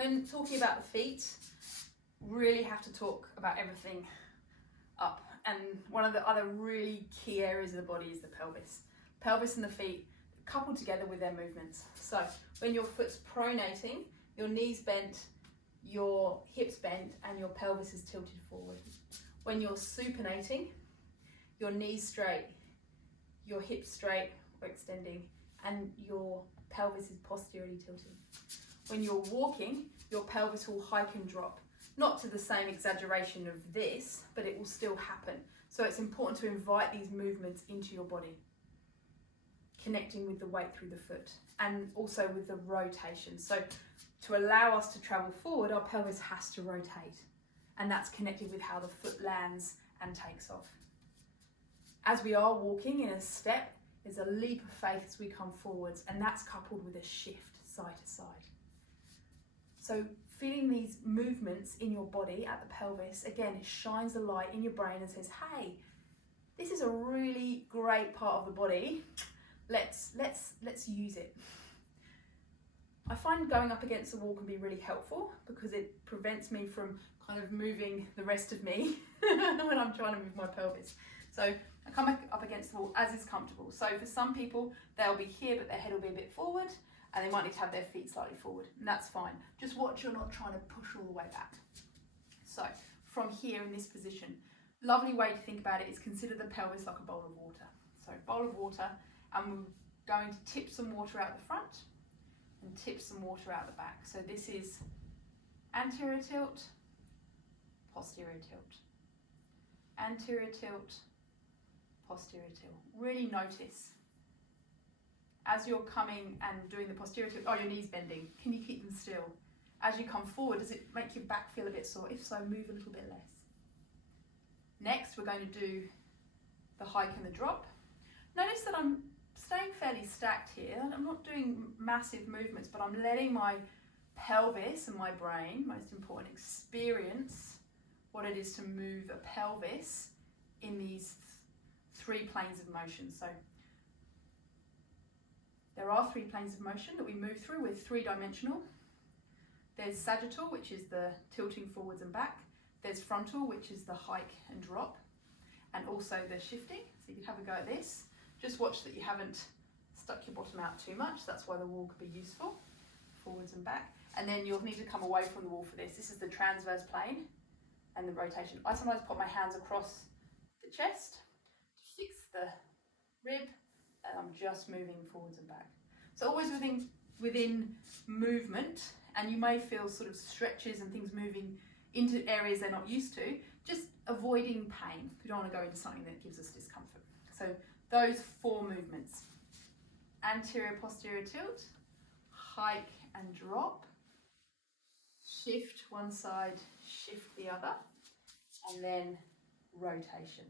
When talking about the feet, really have to talk about everything up. And one of the other really key areas of the body is the pelvis. Pelvis and the feet coupled together with their movements. So when your foot's pronating, your knees bent, your hips bent, and your pelvis is tilted forward. When you're supinating, your knees straight, your hips straight or extending, and your pelvis is posteriorly tilted. When you're walking, your pelvis will hike and drop. Not to the same exaggeration of this, but it will still happen. So it's important to invite these movements into your body, connecting with the weight through the foot and also with the rotation. So to allow us to travel forward, our pelvis has to rotate, and that's connected with how the foot lands and takes off. As we are walking in a step, there's a leap of faith as we come forwards, and that's coupled with a shift side to side. So feeling these movements in your body at the pelvis, again, it shines a light in your brain and says, hey, this is a really great part of the body. Let's use it. I find going up against the wall can be really helpful because it prevents me from kind of moving the rest of me when I'm trying to move my pelvis. So I come up against the wall as is comfortable. So for some people, they'll be here, but their head will be a bit forward, and they might need to have their feet slightly forward, and that's fine. Just watch you're not trying to push all the way back. So from here in this position, lovely way to think about it is consider the pelvis like a bowl of water. So bowl of water, and we're going to tip some water out the front and tip some water out the back. So this is anterior tilt, posterior tilt, anterior tilt, posterior tilt. Really notice as you're coming and doing the posterior tilt, your knees bending, can you keep them still? As you come forward, does it make your back feel a bit sore? If so, move a little bit less. Next, we're going to do the hike and the drop. Notice that I'm staying fairly stacked here. I'm not doing massive movements, but I'm letting my pelvis and my brain, most important, experience what it is to move a pelvis in these three planes of motion. So there are three planes of motion that we move through. We're three-dimensional. There's sagittal, which is the tilting forwards and back. There's frontal, which is the hike and drop, and also the shifting. So you can have a go at this. Just watch that you haven't stuck your bottom out too much. That's why the wall could be useful, forwards and back. And then you'll need to come away from the wall for this. This is the transverse plane and the rotation. I sometimes put my hands across the chest to fix the rib, and I'm just moving forwards and back. So always within movement, and you may feel sort of stretches and things moving into areas they're not used to, just avoiding pain. We don't want to go into something that gives us discomfort. So those four movements: anterior posterior tilt, hike and drop, shift one side, shift the other, and then rotation.